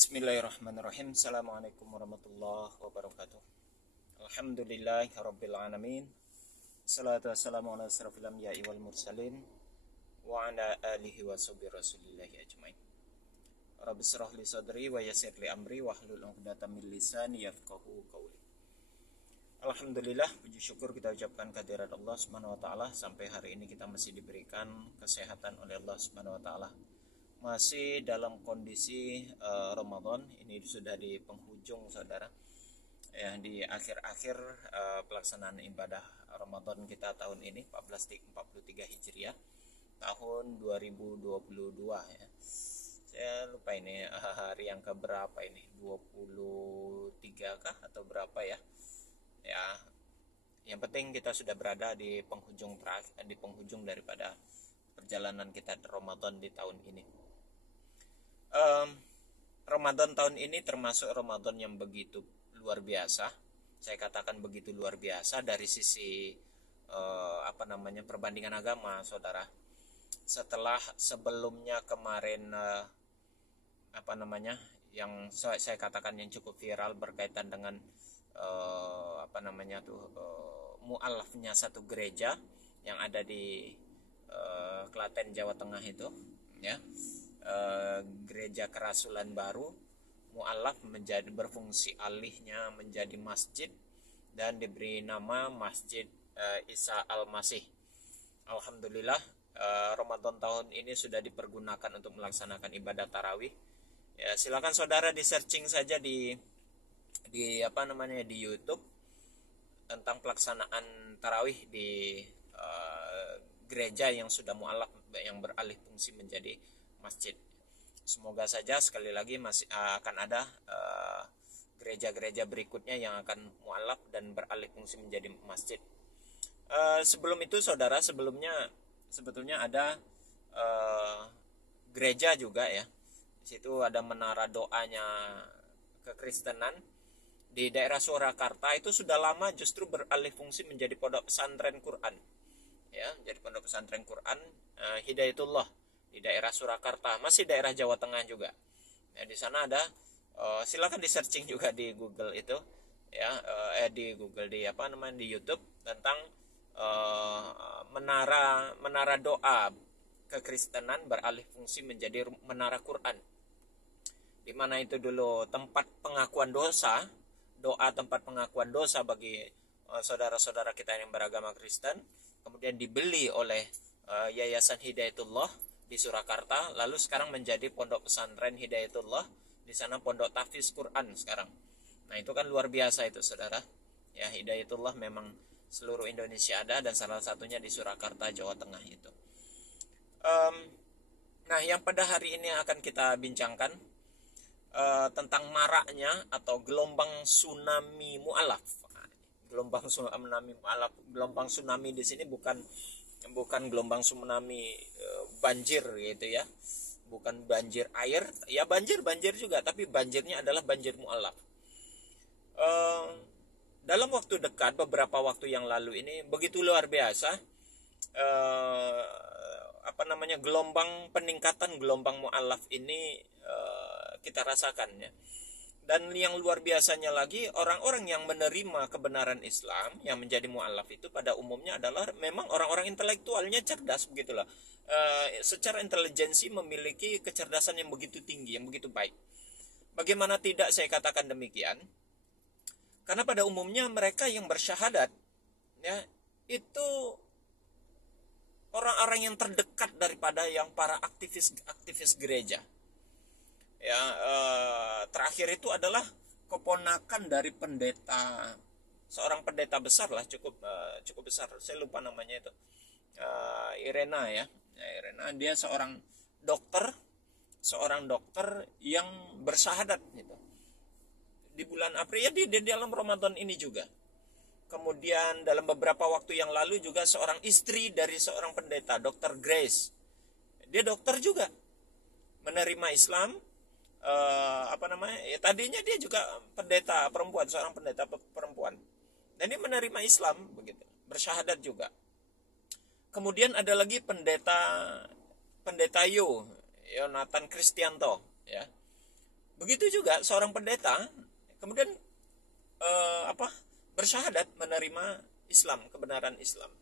Bismillahirrahmanirrahim. Assalamualaikum warahmatullahi wabarakatuh. Alhamdulillahirabbil alamin. Salatu wassalamu ala asyrafil anbiya'i wal mursalin wa ala alihi wa sahbihi rasulillahi ajmain. Rabbi shrah li sadri wa yassir li amri wahlul 'uqdatam min lisani yafqahu qawli. Alhamdulillah, puji syukur kita ucapkan kehadirat Allah Subhanahu wa taala sampai hari ini kita masih diberikan kesehatan oleh Allah Subhanahu wa taala. Masih dalam kondisi Ramadan, ini sudah di penghujung saudara, ya, di akhir-akhir pelaksanaan ibadah Ramadan kita tahun ini 1443 Hijriah tahun 2022 ya. Saya lupa ini hari yang keberapa ini, 23 kah atau berapa ya. Ya, yang penting kita sudah berada di penghujung daripada perjalanan kita di Ramadan di tahun ini. Ramadan tahun ini termasuk Ramadan yang begitu luar biasa. Saya katakan begitu luar biasa dari sisi perbandingan agama, saudara. Setelah sebelumnya kemarin yang saya katakan yang cukup viral berkaitan dengan mu'alafnya satu gereja yang ada di Klaten, Jawa Tengah itu, ya. Gereja Kerasulan Baru, mu'alaf menjadi berfungsi alihnya menjadi masjid dan diberi nama Masjid Isa Al-Masih. Alhamdulillah, Ramadan tahun ini sudah dipergunakan untuk melaksanakan ibadah tarawih. Ya, silakan saudara di searching saja di YouTube tentang pelaksanaan tarawih di gereja yang sudah mu'alaf, yang beralih fungsi menjadi masjid. Semoga saja sekali lagi masih akan ada gereja-gereja berikutnya yang akan mu'alaf dan beralih fungsi menjadi masjid. Sebelum itu saudara, sebetulnya ada gereja juga ya. Di situ ada menara doanya kekristenan. Di daerah Surakarta itu sudah lama justru beralih fungsi menjadi pondok pesantren Quran. Ya, jadi pondok pesantren Quran Hidayatullah di daerah Surakarta, masih daerah Jawa Tengah juga. Nah, di sana ada silakan di searching juga di Google itu, ya, di YouTube tentang menara doa kekristenan beralih fungsi menjadi menara Quran. Di mana itu dulu tempat pengakuan dosa, doa tempat pengakuan dosa bagi saudara-saudara kita yang beragama Kristen, kemudian dibeli oleh Yayasan Hidayatullah di Surakarta, lalu sekarang menjadi pondok pesantren Hidayatullah. Di sana pondok tahfiz Quran sekarang. Nah, itu kan luar biasa itu saudara. Ya, Hidayatullah memang seluruh Indonesia ada dan salah satunya di Surakarta, Jawa Tengah itu. Nah, yang pada hari ini akan kita bincangkan tentang maraknya atau gelombang tsunami mu'alaf. Gelombang tsunami mu'alaf, gelombang tsunami di sini bukan gelombang tsunami banjir gitu ya, bukan banjir air, ya banjir juga, tapi banjirnya adalah banjir mu'alaf. Dalam waktu dekat, beberapa waktu yang lalu ini begitu luar biasa gelombang peningkatan gelombang mu'alaf ini kita rasakan ya. Dan yang luar biasanya lagi, orang-orang yang menerima kebenaran Islam yang menjadi mu'alaf itu pada umumnya adalah memang orang-orang intelektualnya cerdas begitulah. Secara intelijensi memiliki kecerdasan yang begitu tinggi, yang begitu baik. Bagaimana tidak saya katakan demikian? Karena pada umumnya mereka yang bersyahadat ya, itu orang-orang yang terdekat daripada yang para aktivis gereja. Ya, terakhir itu adalah keponakan dari pendeta, seorang pendeta besar lah, cukup besar, saya lupa namanya itu, Irena ya, Irena, dia seorang dokter yang bersyahadat gitu di bulan April ya, di dalam Ramadan ini juga. Kemudian dalam beberapa waktu yang lalu juga seorang istri dari seorang pendeta, Dr. Grace, dia dokter juga, menerima Islam. Tadinya dia juga pendeta perempuan, seorang pendeta perempuan, dan dia menerima Islam begitu, bersyahadat juga. Kemudian ada lagi pendeta Yonathan Kristianto ya. Begitu juga seorang pendeta kemudian bersyahadat menerima Islam, kebenaran Islam.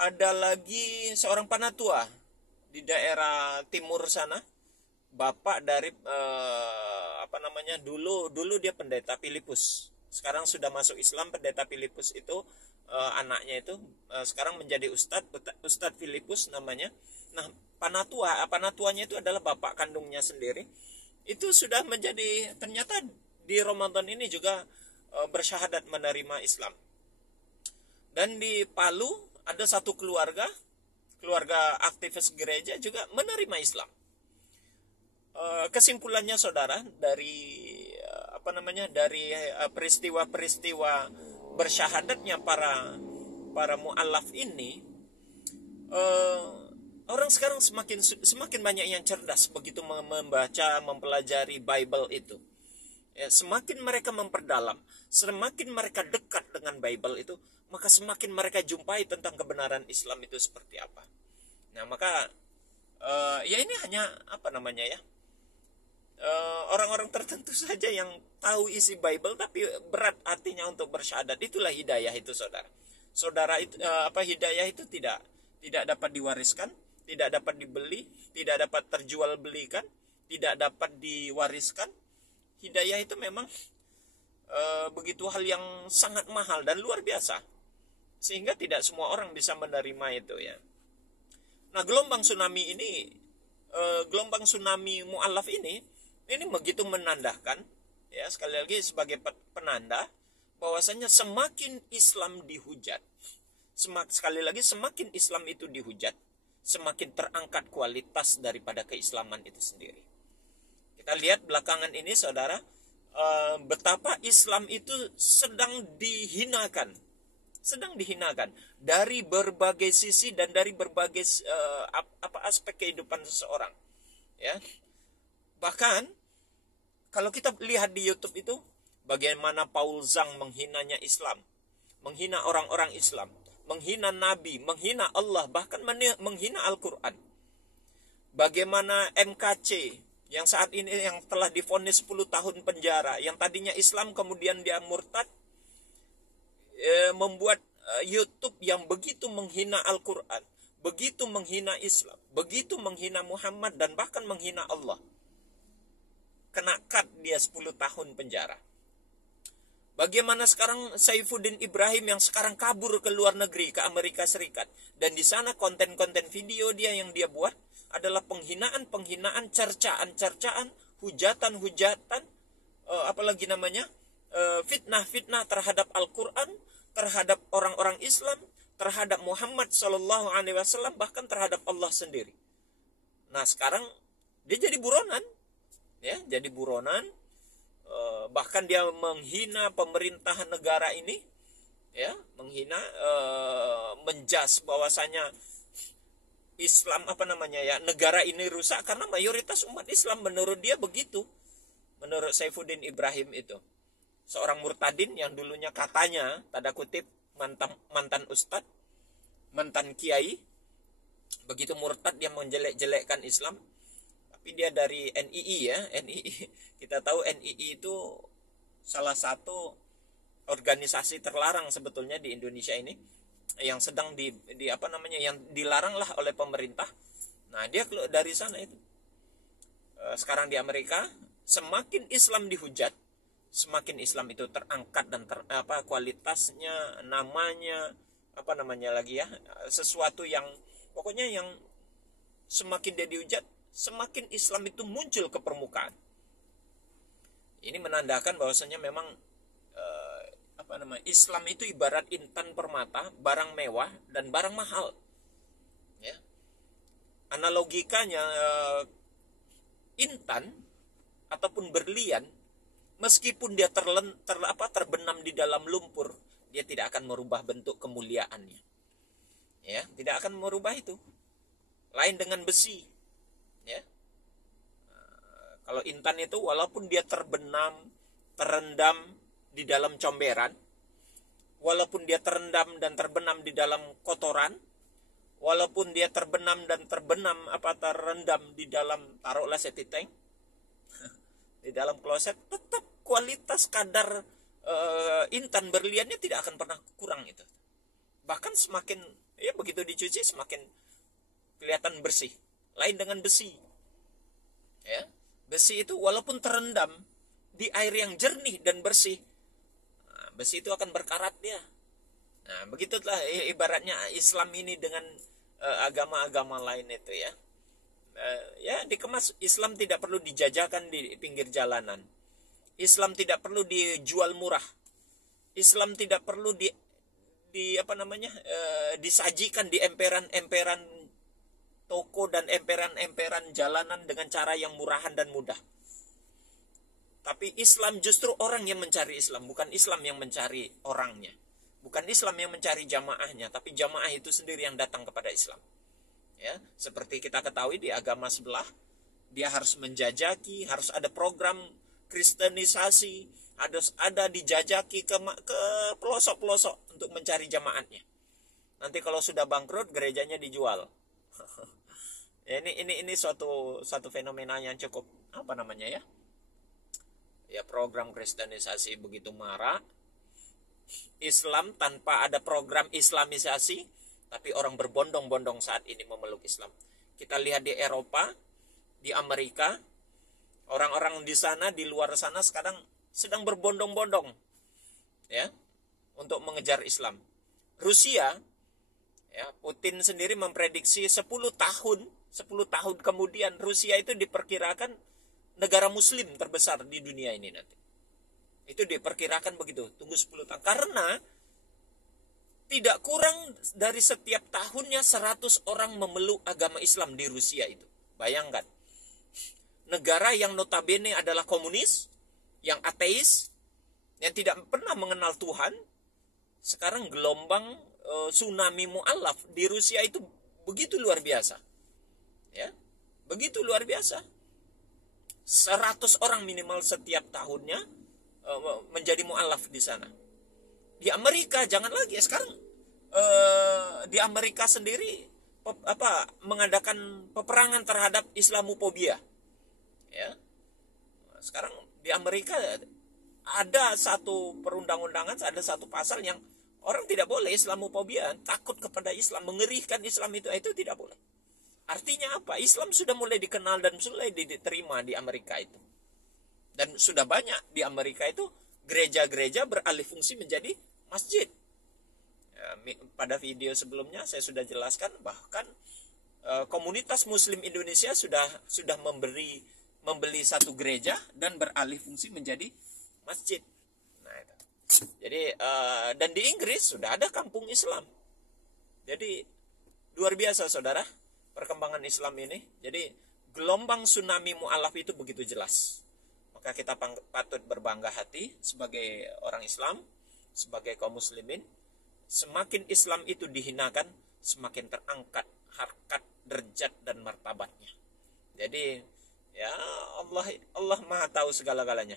Ada lagi seorang panatua di daerah timur sana, bapak dari dulu dia pendeta Filipus. Sekarang sudah masuk Islam. Pendeta Filipus itu anaknya itu sekarang menjadi Ustadz Filipus namanya. Nah, panatuanya itu adalah bapak kandungnya sendiri. Itu sudah menjadi, ternyata di Ramadan ini juga bersyahadat menerima Islam. Dan di Palu ada satu keluarga aktivis gereja juga menerima Islam. Kesimpulannya saudara, dari peristiwa-peristiwa bersyahadatnya para mu'alaf ini, orang sekarang semakin banyak yang cerdas begitu membaca, mempelajari Bible itu. Ya, semakin mereka memperdalam, semakin mereka dekat dengan Bible itu, maka semakin mereka jumpai tentang kebenaran Islam itu seperti apa. Nah, maka ya ini hanya orang-orang tertentu saja yang tahu isi Bible tapi berat hatinya untuk bersyahadat. Itulah hidayah itu, saudara. Hidayah itu tidak dapat diwariskan, tidak dapat dibeli, tidak dapat terjual belikan, tidak dapat diwariskan. Hidayah itu memang begitu hal yang sangat mahal dan luar biasa, sehingga tidak semua orang bisa menerima itu ya. Nah, gelombang tsunami mu'alaf ini begitu menandakan, ya, sekali lagi sebagai penanda bahwasanya semakin Islam dihujat, semakin Islam itu dihujat, semakin terangkat kualitas daripada keislaman itu sendiri. Kita lihat belakangan ini, saudara, betapa Islam itu sedang dihinakan dari berbagai sisi dan dari berbagai aspek kehidupan seseorang, ya. Bahkan kalau kita lihat di YouTube itu bagaimana Paul Zhang menghinanya Islam, menghina orang-orang Islam, menghina Nabi, menghina Allah, bahkan menghina Al-Quran. Bagaimana MKC yang saat ini yang telah divonis 10 tahun penjara, yang tadinya Islam kemudian dia murtad, membuat YouTube yang begitu menghina Al-Quran, begitu menghina Islam, begitu menghina Muhammad, dan bahkan menghina Allah. Kena cut dia 10 tahun penjara. Bagaimana sekarang Saifuddin Ibrahim yang sekarang kabur ke luar negeri, ke Amerika Serikat, dan di sana konten-konten video dia yang dia buat adalah penghinaan, cercaan, hujatan, fitnah terhadap Al-Quran, terhadap orang-orang Islam, terhadap Muhammad Sallallahu Alaihi Wasallam, bahkan terhadap Allah sendiri. Nah, sekarang dia jadi buronan, ya, bahkan dia menghina pemerintahan negara ini, ya, menjas bahwasanya Islam negara ini rusak karena mayoritas umat Islam, menurut dia begitu. Menurut Saifuddin Ibrahim itu seorang murtadin yang dulunya katanya tanda kutip mantan ustadz, mantan kiai, begitu murtad dia menjelek-jelekkan Islam. Tapi dia dari NII, ya. NII, kita tahu NII itu salah satu organisasi terlarang sebetulnya di Indonesia ini, yang sedang yang dilarang lah oleh pemerintah. Nah, dia dari sana itu. Sekarang di Amerika, semakin Islam dihujat, semakin Islam itu terangkat dan kualitasnya, namanya, sesuatu yang pokoknya yang semakin dia dihujat, semakin Islam itu muncul ke permukaan. Ini menandakan bahwasanya memang Islam itu ibarat intan permata, barang mewah dan barang mahal. Ya. Analogikanya intan ataupun berlian, meskipun dia terbenam di dalam lumpur, dia tidak akan merubah bentuk kemuliaannya. Ya, tidak akan merubah itu. Lain dengan besi. Ya. Kalau intan itu walaupun dia terendam di dalam comberan, walaupun dia terendam dan terbenam di dalam kotoran, walaupun dia terendam di dalam taruhlah septic tank, di dalam kloset, tetap kualitas kadar intan berliannya tidak akan pernah kurang itu. Bahkan semakin ya begitu dicuci semakin kelihatan bersih. Lain dengan besi. Ya. Besi itu walaupun terendam di air yang jernih dan bersih, nah, besi itu akan berkarat dia. Nah, begitulah ibaratnya Islam ini dengan agama-agama lain itu ya. Ya dikemas. Islam tidak perlu dijajakan di pinggir jalanan. Islam tidak perlu dijual murah. Islam tidak perlu disajikan di emperan-emperan toko dan emperan-emperan jalanan dengan cara yang murahan dan mudah. Tapi Islam justru orang yang mencari Islam, bukan Islam yang mencari orangnya. Bukan Islam yang mencari jamaahnya, tapi jamaah itu sendiri yang datang kepada Islam. Ya, seperti kita ketahui di agama sebelah, dia harus menjajaki, harus ada program kristenisasi, harus ada dijajaki ke pelosok-pelosok untuk mencari jamaatnya. Nanti kalau sudah bangkrut, gerejanya dijual. ini suatu fenomena yang cukup ya program kristenisasi begitu marak. Islam tanpa ada program islamisasi, tapi orang berbondong-bondong saat ini memeluk Islam. Kita lihat di Eropa, di Amerika, orang-orang di sana, di luar sana sekarang sedang berbondong-bondong ya untuk mengejar Islam. Rusia, ya, Putin sendiri memprediksi 10 tahun kemudian Rusia itu diperkirakan negara muslim terbesar di dunia ini nanti. Itu diperkirakan begitu, tunggu 10 tahun. Karena tidak kurang dari setiap tahunnya 100 orang memeluk agama Islam di Rusia itu. Bayangkan. Negara yang notabene adalah komunis, yang ateis, yang tidak pernah mengenal Tuhan, sekarang gelombang tsunami mu'alaf di Rusia itu begitu luar biasa. Ya, begitu luar biasa. 100 orang minimal setiap tahunnya menjadi mu'alaf di sana. Di Amerika jangan lagi. Sekarang di Amerika sendiri mengadakan peperangan terhadap Islamophobia. Ya. Sekarang di Amerika ada satu perundang-undangan, ada satu pasal yang orang tidak boleh Islamophobia, takut kepada Islam, mengerikan Islam itu tidak boleh. Artinya apa? Islam sudah mulai dikenal dan mulai diterima di Amerika itu. Dan sudah banyak di Amerika itu gereja-gereja beralih fungsi menjadi masjid. Ya, pada video sebelumnya saya sudah jelaskan bahkan komunitas Muslim Indonesia sudah membeli satu gereja dan beralih fungsi menjadi masjid. Nah, itu. Jadi dan di Inggris sudah ada kampung Islam. Jadi luar biasa saudara perkembangan Islam ini. Jadi gelombang tsunami mu'alaf itu begitu jelas. Maka kita patut berbangga hati sebagai orang Islam, sebagai kaum muslimin. Semakin Islam itu dihinakan, semakin terangkat harkat, derajat dan martabatnya. Jadi ya Allah Maha tahu segala-galanya.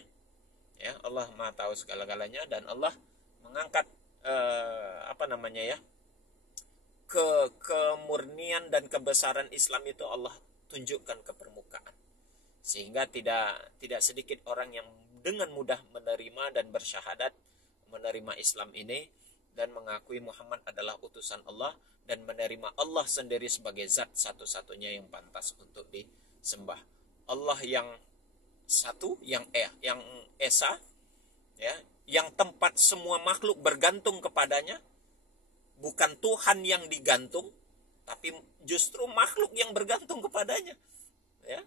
Ya, Allah Maha tahu segala-galanya dan Allah mengangkat kemurnian dan kebesaran Islam itu Allah tunjukkan ke permukaan. Sehingga tidak sedikit orang yang dengan mudah menerima dan bersyahadat menerima Islam ini dan mengakui Muhammad adalah utusan Allah dan menerima Allah sendiri sebagai zat satu-satunya yang pantas untuk disembah. Allah yang satu, yang esa, ya, yang tempat semua makhluk bergantung kepadanya, bukan Tuhan yang digantung, tapi justru makhluk yang bergantung kepadanya. Ya.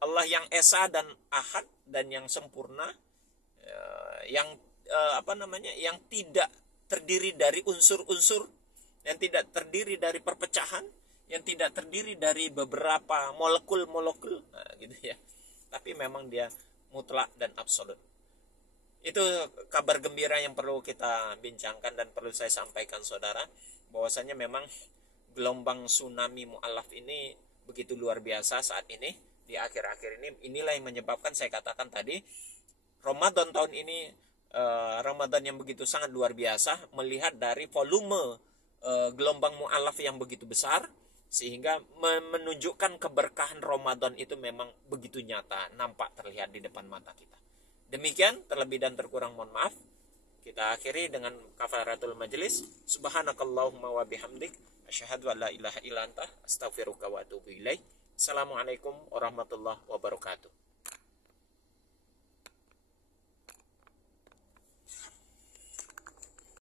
Allah yang esa dan ahad dan yang sempurna, yang tidak terdiri dari unsur-unsur, yang tidak terdiri dari perpecahan, yang tidak terdiri dari beberapa molekul-molekul, gitu ya. Tapi memang dia mutlak dan absolut. Itu kabar gembira yang perlu kita bincangkan dan perlu saya sampaikan saudara, bahwasanya memang gelombang tsunami mu'alaf ini begitu luar biasa saat ini, di akhir-akhir ini. Inilah yang menyebabkan saya katakan tadi, Ramadan tahun ini Ramadan yang begitu sangat luar biasa, melihat dari volume gelombang mu'alaf yang begitu besar, Sehingga menunjukkan keberkahan Ramadan itu memang begitu nyata, nampak terlihat di depan mata kita. Demikian, terlebih dan terkurang mohon maaf. Kita akhiri dengan kafaratul majelis. Subhanakallahumma wa bihamdik, asyhadu an la ilaha illa anta, astaghfiruka wa atubu ilaik. Assalamualaikum warahmatullahi wabarakatuh.